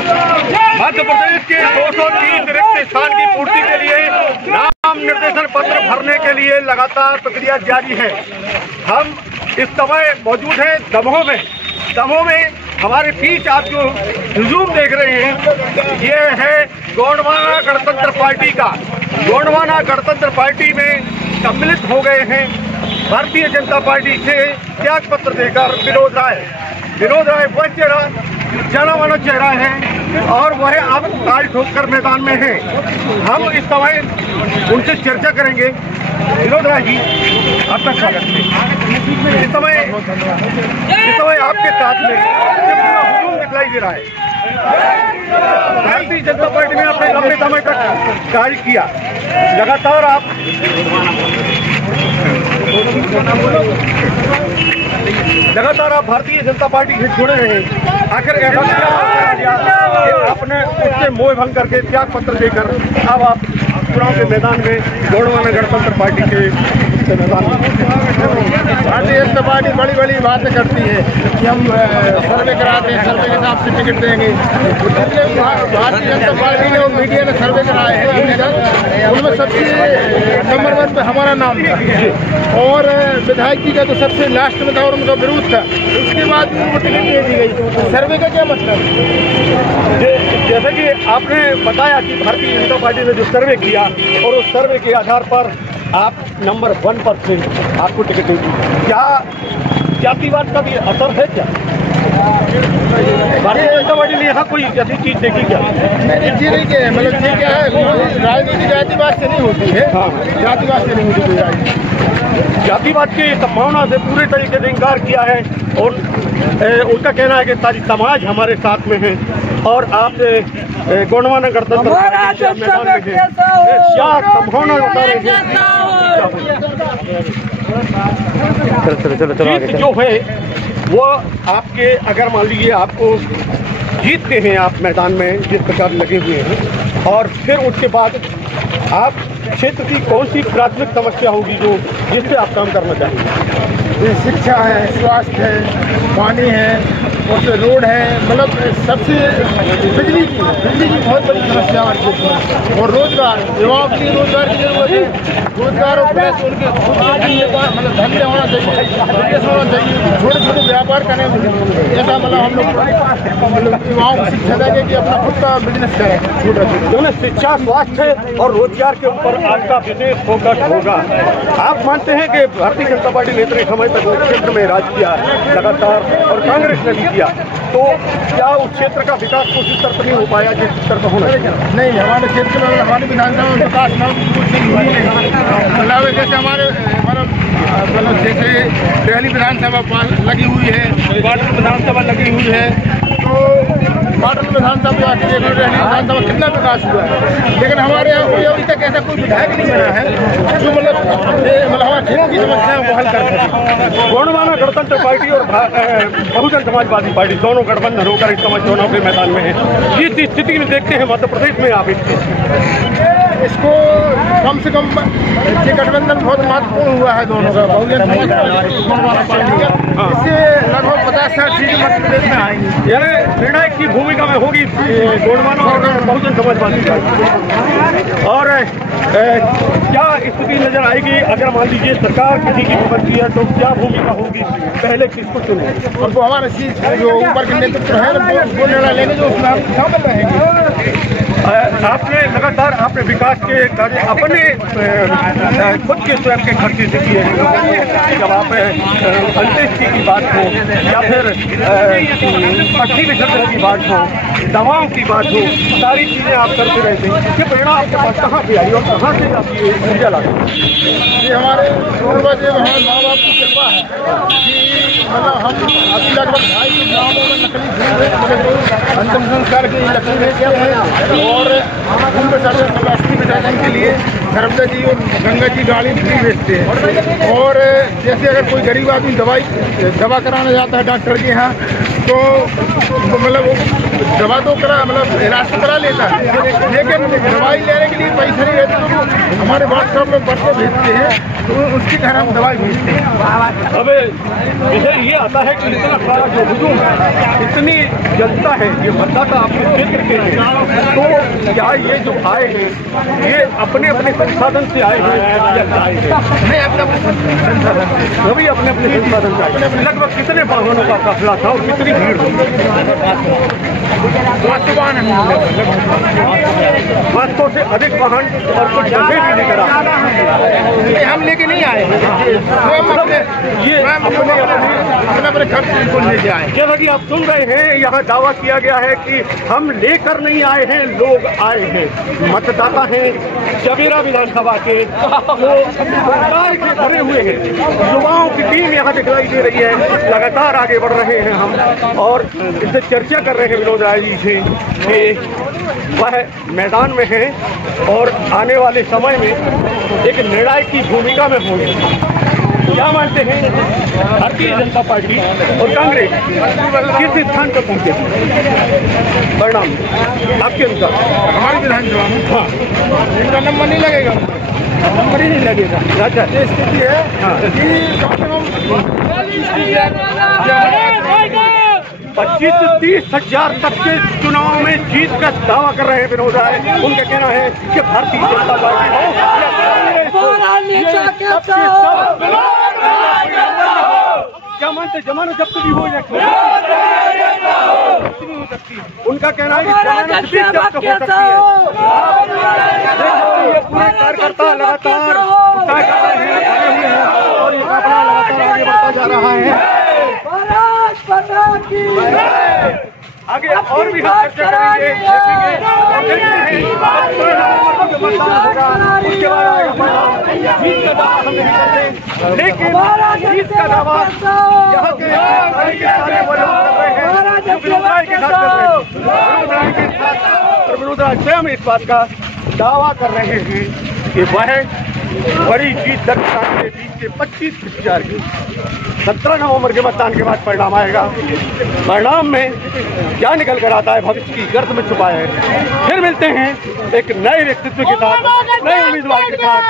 मध्य प्रदेश के 203 रिक्त स्थान की पूर्ति के लिए नाम निर्देशन पत्र भरने के लिए लगातार प्रक्रिया जारी है। हम इस समय मौजूद हैं दमोह में हमारे बीच आप जो हुजूम देख रहे हैं ये है गोंडवाना गणतंत्र पार्टी का। गोंडवाना गणतंत्र पार्टी में सम्मिलित हो गए हैं भारतीय जनता पार्टी से त्याग पत्र देकर विनोद राय वह चेहरा जाना माना चेहरा है और वह अब ताल ठोककर मैदान में है। हम इस समय उनसे चर्चा करेंगे। विनोद राय जी, आपका स्वागत है। इस समय आपके साथ में हुजूम दिखलाई दे रहा है। भारतीय जनता पार्टी में आपने लंबे समय तक कार्य किया, लगातार आप भारतीय जनता पार्टी से जुड़े हैं। आखिर ऐसा क्या आपने उससे मोह भंग करके त्याग पत्र देकर अब आप चुनाव के मैदान में गोंडवाना गणतंत्र पार्टी के मैदान में? भारतीय जनता पार्टी बड़ी बड़ी बातें करती है कि हम सर्वे कराते हैं, सर्वे के हिसाब से टिकट देंगे। भारतीय जनता पार्टी ने मीडिया ने सर्वे कराए हैं, उनमें सबसे नंबर 1 पे हमारा नाम था और विधायक जी का तो सबसे लास्ट में था और उनका विरोध था। उसके बाद उनको टिकट दे दी गई। सर्वे का क्या मतलब? जैसे कि आपने बताया कि भारतीय जनता पार्टी ने जो सर्वे किया और उस सर्वे के आधार पर आप नंबर 1 पर थे, आपको टिकट दे दी। क्या जातिवाद का भी असर है क्या? भारतीय जनता पार्टी ने यहाँ कोई ऐसी चीज देखी क्या? नहीं क्या मतलब ये क्या है, राजनीति जातिवाद से नहीं होती है। जातिवाद से नहीं होती राजनीति। जातिवाद की संभावना से पूरे तरीके से इंकार किया है और उनका कहना है कि सारी समाज हमारे साथ में है और आप गोंडवाना गणतंत्र मैदान में क्या संभावना बता रहे हैं? जीत जो है वो आपके, अगर मान लीजिए आपको जीतते हैं आप मैदान में जिस प्रकार लगे हुए हैं, और फिर उसके बाद आप क्षेत्र की कौन सी प्राथमिक समस्या होगी जो जिससे आप काम करना चाहेंगे? शिक्षा है, स्वास्थ्य है, पानी है और रोड है, मतलब सबसे बिजली की बहुत बड़ी समस्या है। और रोजगार, युवाओं के लिए रोजगार की जरूरत है। रोजगार और प्लस उनके मतलब धंधे होना चाहिए, बिजनेस होना चाहिए, छोटे छोटे व्यापार करने ऐसा मतलब हम लोग युवाओं को शिक्षा देंगे कि अपना खुद का बिजनेस करें छोटा छोटा। शिक्षा, स्वास्थ्य और रोजगार के ऊपर आपका विशेष फोकस होगा। आप मानते हैं कि भारतीय जनता पार्टी ने इतने समय तक उस क्षेत्र में राज किया लगातार और कांग्रेस ने भी किया, तो क्या उस क्षेत्र का विकास उस स्तर पर नहीं हो पाया जिस स्तर पर होना चाहिए? नहीं, हमारे क्षेत्र में हमारी विधानसभा में विकास कुछ नहीं हुई है। मतलब जैसे हमारे मतलब जैसे पहली विधानसभा लगी हुई है, पाटन विधानसभा लगी हुई है, तो पाटन विधानसभा में आके देखो विधानसभा कितना विकास हुआ है। लेकिन हमारे यहाँ कोई अभी तक ऐसा कोई विधायक नहीं बना है जो मतलब हमारे क्षेत्र की समस्याओं को हल कर सके। गोंडवाना गणतंत्र पार्टी और बहुजन समाजवादी पार्टी दोनों गठबंधन होकर इस समय चुनाव के मैदान में है। जिस स्थिति में देखते हैं मध्य प्रदेश में आप इसको कम से कम ये गठबंधन बहुत महत्वपूर्ण हुआ है दोनों का, बहुजन समाजवादी पार्टी का। इससे लगभग 50-60 सीटें मध्य प्रदेश में आएंगी। यानी निर्णायक की भूमिका में होगी गोंडवाना और बहुजन समाजवादी पार्टी। और क्या स्थिति नजर आएगी अगर मान लीजिए सरकार किसी की बनती है तो क्या भूमिका होगी? पहले किसको चुने? और वो हमारे जो ऊपर के नेतृत्व है वो निर्णय लेंगे जो उसमें हम शामिल रहेंगे। आपने लगातार विकास के कार्य अपने खुद के स्वयं के खर्चे से किए हैं। जब आप अंत्येष्टि की बात हो या फिर अस्थि विसर्जन की बात हो, दवाओं की बात हो, सारी चीजें आप करते रहते हैं। ये प्रेरणा आपके पास कहाँ से आई और कहाँ से आप ये ऊर्जा लाते? ये हमारे पूर्वज हमारे माँ बाप की कृपा है कि मतलब हम अभी लगभग 250 गाँवों में नकली अंतिम संस्कार के लकड़ी भेजते हैं और अस्थि विसर्जन के लिए नर्मदा जी और गंगा जी गाड़ी फ्री बेचते हैं। और जैसे अगर कोई गरीब आदमी दवा कराने जाता है डॉक्टर के यहाँ, तो मतलब वो दवा तो मतलब इलाज तो करा लेता है, लेकिन दवाई लेने के लिए पैसे नहीं रहते, तो हमारे व्हाट्सएप में पर्चे भेजते हैं, तो उसके घर हम दवाई भेजते हैं। अब विषय ये आता है कि इतना सारा जो हुजूम है, इतनी जनता है, ये मतदाता आपके क्षेत्र के हैं, तो क्या ये जो आए हैं ये अपने अपने संसाधन से आए हैं या लाए हैं? नहीं, अपने संसाधन सभी अपने अपने संसाधन से आए। लगभग कितने वाहनों का काफिला था और कितनी भीड़ थी? 500 से अधिक वाहन और कुछ जगह भी लेकर आए। हम लेके नहीं आए, अपने खर्च बिल्कुल लेके आए। जैसा कि आप सुन रहे हैं, यहाँ दावा किया गया है कि हम लेकर नहीं आए हैं, लोग आए हैं। मतदाता हैं चबेरा विधानसभा के, वो सरकार के भरे हुए हैं। युवाओं की टीम यहाँ दिखलाई दे रही है, लगातार आगे बढ़ रहे हैं हम, और इससे चर्चा कर रहे हैं विनोद राय जी से कि वह मैदान में है और आने वाले समय में एक निर्णायक की भूमिका में होंगे। क्या मानते हैं भारतीय जनता पार्टी और कांग्रेस किस स्थान पर पहुंचे परिणाम आपके अनुसार? हमारी विधानसभा में हाँ, इनका नंबर नहीं लगेगा, नंबर ही नहीं लगेगा। अच्छा, ये स्थिति है कि कम से कम 25 से 30 हजार तक के चुनाव में जीत का दावा कर रहे हैं विनोद राय। उनका कहना है कि भारतीय जनता पार्टी क्या मानते जमानत जब्त भी हो सकती है? उनका कहना है कि जमानत भी जब्त हो सकती है। ये पूरे कार्यकर्ता लगातार और ये काफिला लगातार आगे बढ़ता जा रहा है। आगे और भी हम चर्चा करेंगे, देखेंगे और देखते हैं मतदान होगा, उसके बाद आएगा जीत का दावा हम नहीं करते, लेकिन जीत का दावा यहाँ के सारे वो लोग कर रहे हैं जो विनोद राय के साथ कर रहे हैं। और विनोद राय स्वयं इस बात का दावा कर रहे हैं कि वह बड़ी जीत दर्ज कराने के बीच से 25,000 की 17 नवंबर के मतदान के बाद परिणाम आएगा। परिणाम में क्या निकल कर आता है भविष्य की गर्त में छुपा है। फिर मिलते हैं एक नए व्यक्तित्व के साथ, नए उम्मीदवार के साथ।